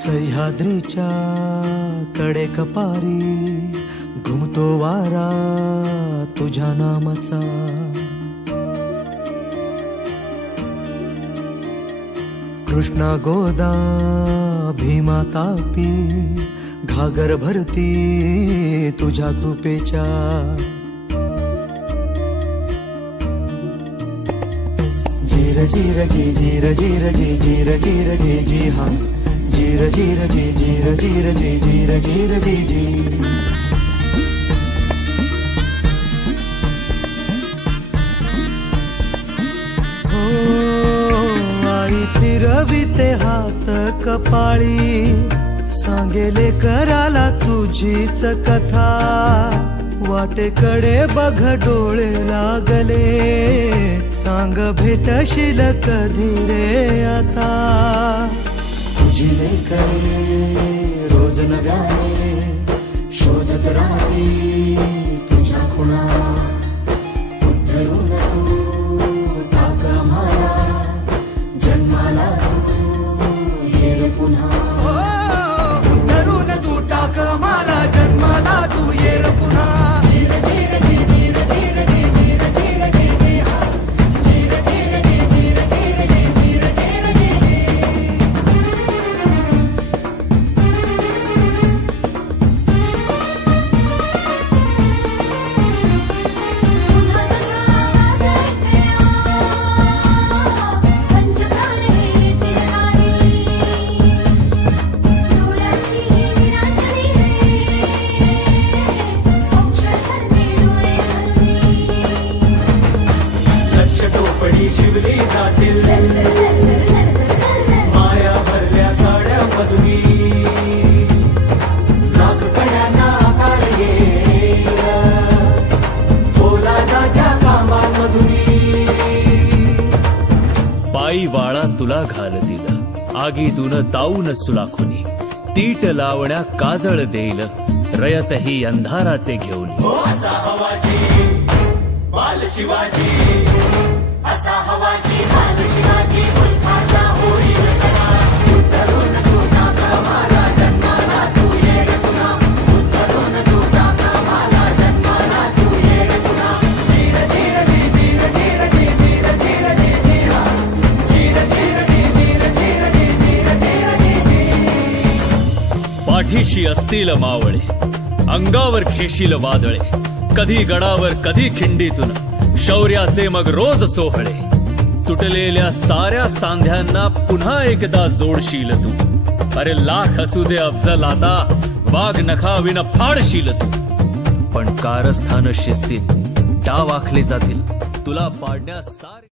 सह्याद्रीच्या कडे कपारी घुमतो वारा तुझ्या नामाचा। कृष्णा गोदा भीमा तापी घागर भरती तुझ्या कृपेच्या। जीर जीर जी जीर जीर जी जीर जीर जी जी हाँ जीर जीर जी जीर जीर जी जीर जीर जी जी। हो आई फिरविते हात कपाळी सांगेले कराला तुझीच कथा। वाटेकडे बघ डोळे लागले सांग भेटशील कधी रे आता। तुझी लेकरे रोज नव्याने शोधत राहती तुझ्या खुणा। उद्धरून तू टाक आम्हाला जन्माला तू ये रे पुन्हा। उद्धरून तू टाक आम्हाला जन्माला तू ये रे पुन्हा। शिवली जातील माया भरल्या साड्या मधुनी लाख कड्यांना आकार येईल पोलादाच्या कामांमधुनी। पायी वाळा तुला घालतील आगीतून ताऊन सुलाखुनी। तीट लावण्या काजळ देईल रयतही अंधाराचे घेऊन। हो असा हवाजी बाल शिवाजी असा हवाजी बाल शिवाजी मुलखाचा होईल सदा। उद्धरून तू टाक आम्हाला जन्माला तू ये रे पुन्हा। उद्धरून तू टाक आम्हाला जन्माला तू ये रे पुन्हा। जीर जीर जी जीर जीर जी जीर जीर जी जी हाँ जीर जीर जी जीर जीर जी जीर जीर जी जी। पाठीशी असतील मावळे अंगावर खेशील वादळे कधी गडावर कधी खिंडीतून शौर्याचे मग रोज सोहळे। तुटलेल्या साऱ्या सांध्यांना पुन्हा एकदा जोडशील तू। अरे लाख असू दे अफजल आता वाघ नखाविन फाडशील तू। पण कारस्थान शिस्तीत डाव आखले जातील तुला पाडण्यास